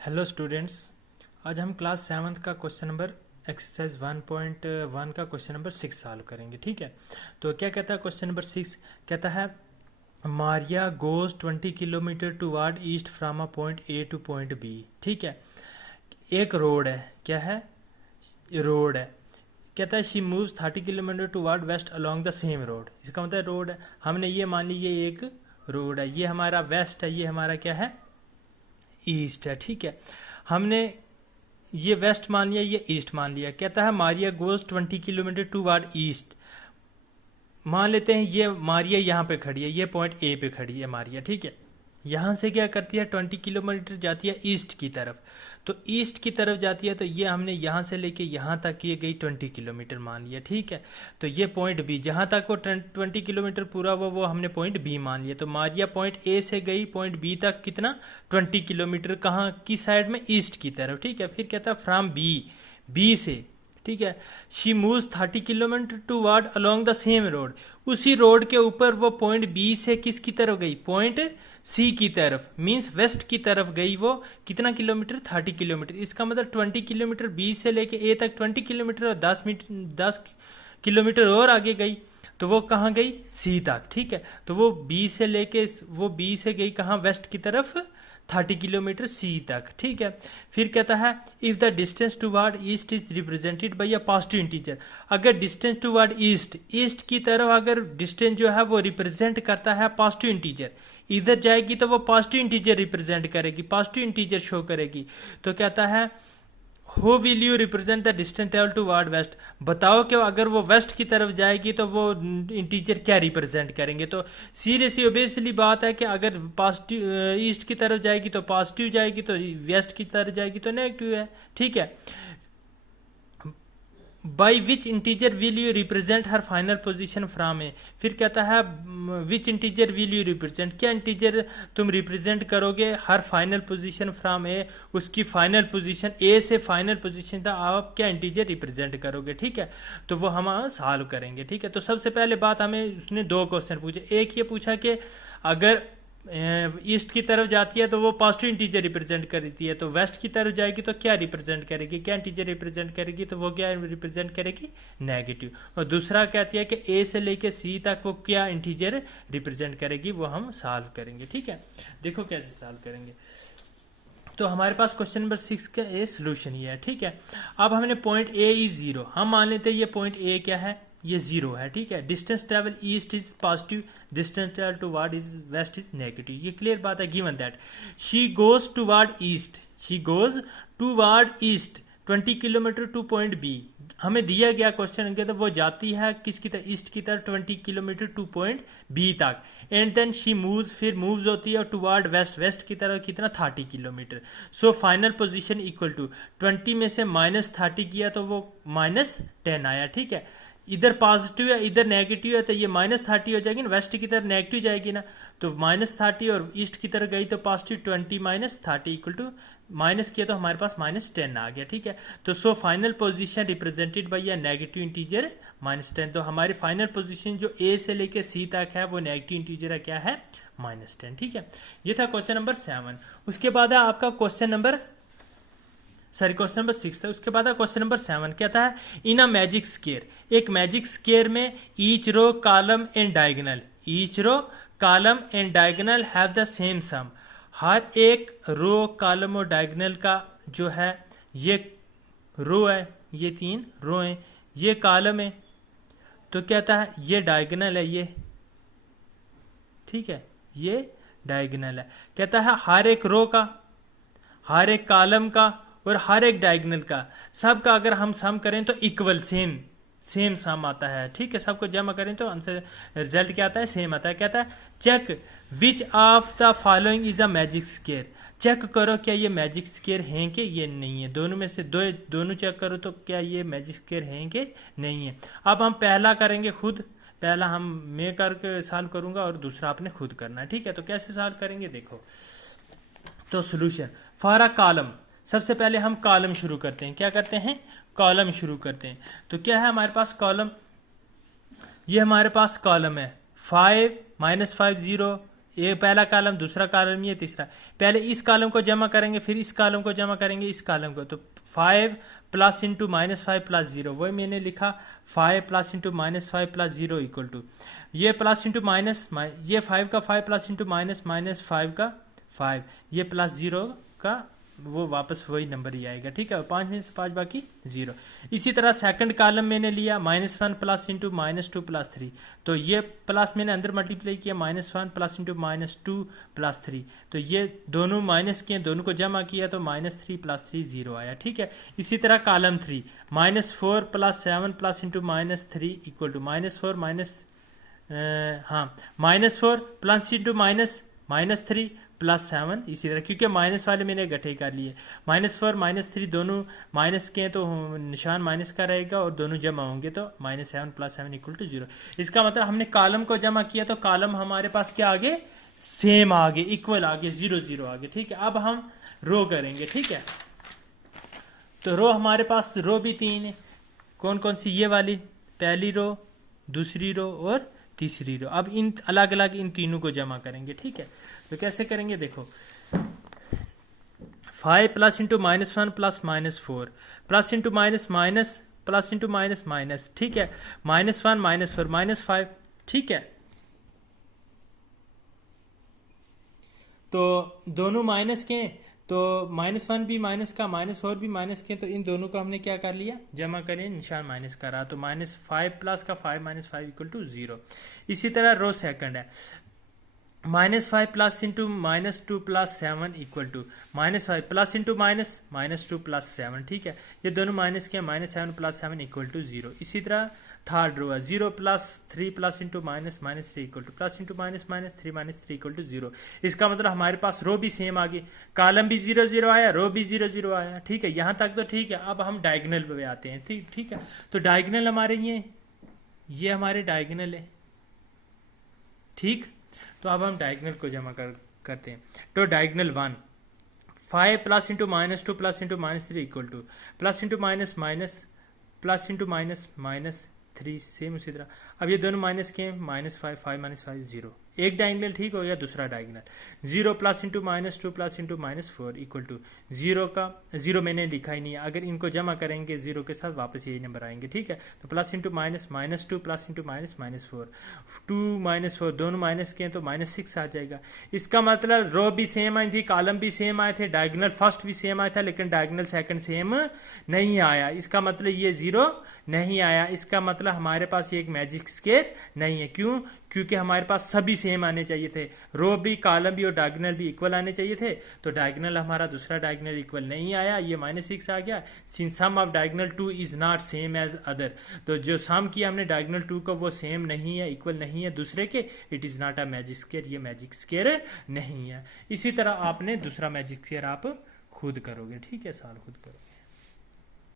Hello students. आज हम class 7th का क्वेश्चन नंबर एक्सरसाइज 1.1 का क्वेश्चन नंबर 6 सॉल्व करेंगे। ठीक है, तो क्या कहता है क्वेश्चन नंबर 6? कहता है Maria goes 20 kilometre toward east from a point A to point B. ठीक है, एक रोड है। क्या है? रोड है। कहता है she moves 30 kilometre toward west along the same road. इसका मतलब रोड है, हमने ये मान ली ये एक रोड है, ये हमारा वेस्ट है, ये हमारा क्या है? ईस्ट है। ठीक है, हमने ये वेस्ट मान लिया, ये ईस्ट मान लिया। कहता है Maria goes 20 kilometre toward east. मान लेते हैं ये मारिया यहाँ पे खड़ी है, ये पॉइंट ए पे खड़ी है मारिया। ठीक है, यहाँ से क्या करती है? 20 किलोमीटर जाती है ईस्ट की तरफ। तो ईस्ट की तरफ जाती है, तो ये हमने यहाँ से लेके यहाँ तक ये गई 20 किलोमीटर मान लिया। ठीक है, तो ये पॉइंट बी, जहाँ तक वो 20 किलोमीटर पूरा हुआ वो हमने पॉइंट बी मान लिया। तो मारिया पॉइंट ए से गई पॉइंट बी तक कितना? 20 किलोमीटर। कहाँ की साइड में? ईस्ट की तरफ। ठीक है, फिर कहता है फ्रॉम बी से। ठीक है, she moves 30 kilometre toward along the same road. उसी रोड के ऊपर वो पॉइंट बी से किसकी तरफ गई? पॉइंट सी की तरफ, मींस वेस्ट की तरफ गई। वो कितना किलोमीटर? 30 किलोमीटर। इसका मतलब 20 किलोमीटर बी से लेके ए तक 20 किलोमीटर और 10 किलोमीटर और आगे गई, तो वो कहाँ गई? सी तक। ठीक है, तो वो बी से गई कहाँ? वेस्ट की तरफ 30 किलोमीटर सी तक। ठीक है, फिर कहता है if the distance toward east is represented by a positive integer. अगर डिस्टेंस टुवर्ड ईस्ट की तरफ अगर डिस्टेंस जो है वो रिप्रेजेंट करता है पॉजिटिव इंटीजर, इधर जाएगी तो वो पॉजिटिव इंटीजर रिप्रेजेंट करेगी, पॉजिटिव इंटीजर शो करेगी। तो कहता है How will you represent the distance travel toward west? बताओ कि अगर वो वेस्ट की तरफ जाएगी तो वो इंटीजर क्या रिप्रेजेंट करेंगे? तो सीरियसली ओबियसली बात है कि अगर पॉजिटिव ईस्ट की तरफ जाएगी तो पॉजिटिव जाएगी, तो वेस्ट की तरफ जाएगी तो नेगेटिव है। ठीक है, by which integer will you represent हर फाइनल पोजीशन फ्रॉम ए। फिर कहता है which integer will you represent, क्या इंटीजर तुम रिप्रेजेंट करोगे हर फाइनल पोजीशन फ्रॉम ए, उसकी फाइनल पोजीशन ए से फाइनल पोजीशन तक आप क्या इंटीजर रिप्रेजेंट करोगे। ठीक है, तो वो हम सॉल्व करेंगे। ठीक है, तो सबसे पहले बात हमें उसने दो क्वेश्चन पूछे। एक ये पूछा कि अगर ईस्ट की तरफ जाती है तो वो पॉजिटिव इंटीजर रिप्रेजेंट करती है, तो वेस्ट की तरफ जाएगी तो क्या रिप्रेजेंट करेगी? क्या इंटीजर रिप्रेजेंट करेगी? तो वो क्या रिप्रेजेंट करेगी? नेगेटिव। और दूसरा कहती है कि ए से लेके सी तक वो क्या इंटीजर रिप्रेजेंट करेगी, वो हम सॉल्व करेंगे। ठीक है, देखो कैसे सॉल्व करेंगे। तो हमारे पास क्वेश्चन नंबर 6 का ए सोल्यूशन ये है। ठीक है, अब हमने पॉइंट ए इज 0, हम मान लेते हैं ये पॉइंट ए क्या है? ये 0 है। ठीक है, distance travel east is positive, distance travel toward is west is negative. ये क्लियर बात है। Given that she goes toward east 20 kilometre to point B. हमें दिया गया क्वेश्चन के तो वो जाती है किसकी तरफ? ईस्ट की तरफ 20 किलोमीटर टू पॉइंट बी तक। एंड देन शी मूव्स, फिर मूव्स होती है टुवर्ड वेस्ट की तरफ कितना? 30 kilometre. So final position equal to 20 में से -30 किया तो वो -10 आया। ठीक है, इधर पॉजिटिव है इधर नेगेटिव है, तो ये -30 हो जाएगी ना, वेस्ट की तरफ नेगेटिव जाएगी ना, तो -30 और ईस्ट की तरफ गई तो पॉजिटिव 20 -30 इक्वल टू माइनस किया तो हमारे पास -10 आ गया। ठीक है, तो सो फाइनल पोजीशन रिप्रेजेंटेड बाय या नेगेटिव इंटीजर -10। तो हमारी फाइनल पोजीशन जो ए से लेके सी तक है वो नेगेटिव इंटीजर है, क्या है? -10। ठीक है, ये था क्वेश्चन नंबर 7। उसके बाद है आपका क्वेश्चन नंबर 6 था। उसके बाद क्वेश्चन नंबर 7 कहता है इन अ मैजिक स्केयर। एक मैजिक स्केयर में each row column and diagonal have the same sum. हर एक रो कॉलम और डायगोनल का जो है, ये रो है, ये 3 रो हैं, ये कॉलम है, तो कहता है ये डायगोनल है ये। ठीक है, ये डायगोनल है। कहता है हर एक रो का, हर एक कॉलम का और हर एक डायगोनल का, सब का अगर हम सम करें तो इक्वल सेम सम आता है। ठीक है, सबको जमा करें तो आंसर रिजल्ट क्या आता है? सेम आता है। कहता है check which of the following is a magic square. Check करो क्या ये मैजिक स्केयर हैं कि ये नहीं है। दोनों में से दोनों चेक करो तो क्या ये मैजिक स्केयर हैं कि नहीं है। अब हम पहला करेंगे खुद, पहला मैं करके सॉल्व करूंगा और दूसरा आपने खुद करना है। ठीक है, तो कैसे सॉल्व करेंगे देखो। तो सोल्यूशन फॉर अ कॉलम, सबसे पहले हम कॉलम शुरू करते हैं। क्या करते हैं? कॉलम शुरू करते हैं। तो क्या है हमारे पास कॉलम? ये हमारे पास कॉलम है 5 -5 0 ये पहला कॉलम, दूसरा कॉलम, ये तीसरा। पहले इस कॉलम को जमा करेंगे, फिर इस कॉलम को जमा करेंगे, इस कॉलम को। तो 5 प्लस इंटू -5 प्लस 0, वही मैंने लिखा 5 plus into -5 plus 0 equal to ये प्लस इंटू माइनस, ये 5 का 5 प्लस इंटू माइनस 5 का 5, ये प्लस 0 का वो वापस वही नंबर ही आएगा, ठीक है। 5 में से 5 बाकी 0। इसी तरह सेकंड कॉलम मैंने लिया -1 प्लस इंटू -2 प्लस 3, तो ये प्लस मैंने अंदर मल्टीप्लाई किया -1 प्लस इंटू -2 प्लस 3, तो ये दोनों माइनस किए, दोनों को जमा किया तो -3 प्लस 3 0 आया, ठीक है। इसी तरह column 3 -4 plus 7 plus into -3 equal to -4 plus into -3 plus 7, इसी तरह, क्योंकि माइनस वाले मैंने इकट्ठे कर लिए। -4 -3 दोनों माइनस के हैं तो निशान माइनस का रहेगा, और दोनों जमा होंगे तो -7 प्लस 7 इक्वल टू 0। इसका मतलब हमने कॉलम को जमा किया तो कॉलम हमारे पास क्या आगे, सेम आगे, इक्वल आगे, 0 0 आगे, ठीक है। अब हम रो करेंगे, ठीक है। तो रो हमारे पास, रो भी 3 है। कौन कौन सी, ये वाली पहली रो, दूसरी रो और तीसरी रो। अब इन अलग अलग इन तीनों को जमा करेंगे, ठीक है। तो कैसे करेंगे, देखो 5 plus into -1 plus -4 plus into minus plus into minus, ठीक है। -1 -4 -5, ठीक है। तो दोनों माइनस के, तो -1 भी माइनस का, -4 भी माइनस के, तो इन दोनों को हमने क्या कर लिया, जमा करें, निशान माइनस का रहा, तो -5 प्लस का 5 -5 इक्वल टू 0। इसी तरह रो सेकंड है, -5 plus into -2 plus 7 equal to -5 plus into -2 plus 7, ठीक है। ये दोनों माइनस के, -7 प्लस 7 इक्वल टू 0। इसी तरह थर्ड रो है, 0 plus 3 plus into -3 equal to plus into -3 equal to 0। इसका मतलब हमारे पास रो भी सेम आ गई, कॉलम भी 0 0 आया, रो भी 0 0 आया, ठीक है। यहाँ तक तो ठीक है। अब हम डायगोनल पे आते हैं, ठीक है। तो डायगोनल हमारे ये हमारे डायगोनल है, ठीक। तो अब हम डायगोनल को जमा करते हैं। तो diagonal 1, 5 plus into -2 plus into -3 equal to plus into plus into -3, same उसी तरह। अब ये दोनों माइनस के, -5 5 0। एक डायगोनल ठीक हो गया, दूसरा diagonal 0 plus into -2 plus into -4 equal to 0 का 0 मैंने लिखा ही नहीं है, अगर इनको जमा करेंगे 0 के साथ वापस यही नंबर आएंगे, ठीक है। तो प्लस इंटू -2 प्लस इंटू -4 2 -4 दोनों माइनस के हैं तो -6 आ जाएगा। इसका मतलब रो भी सेम आई थी, कॉलम भी सेम आए थे, डायगोनल फर्स्ट भी सेम आया था, लेकिन डायगोनल सेकंड सेम नहीं आया। इसका मतलब ये 0 नहीं आया। इसका मतलब हमारे पास ये एक मैजिक स्क्वायर नहीं है। क्यों? क्योंकि हमारे पास सभी सेम आने चाहिए थे, रो भी, कॉलम भी और डायगोनल भी इक्वल आने चाहिए थे। तो डायगोनल हमारा दूसरा डायगोनल इक्वल नहीं आया, ये -6 आ गया। Since sum of diagonal 2 is not same as other, तो जो सम किया हमने डायगोनल 2 का वो सेम नहीं है, इक्वल नहीं है दूसरे के, it is not a magic square, ये मैजिक स्क्वायर नहीं है। इसी तरह आपने दूसरा मैजिक स्क्वायर आप खुद करोगे, ठीक है, सॉल्व खुद करोगे।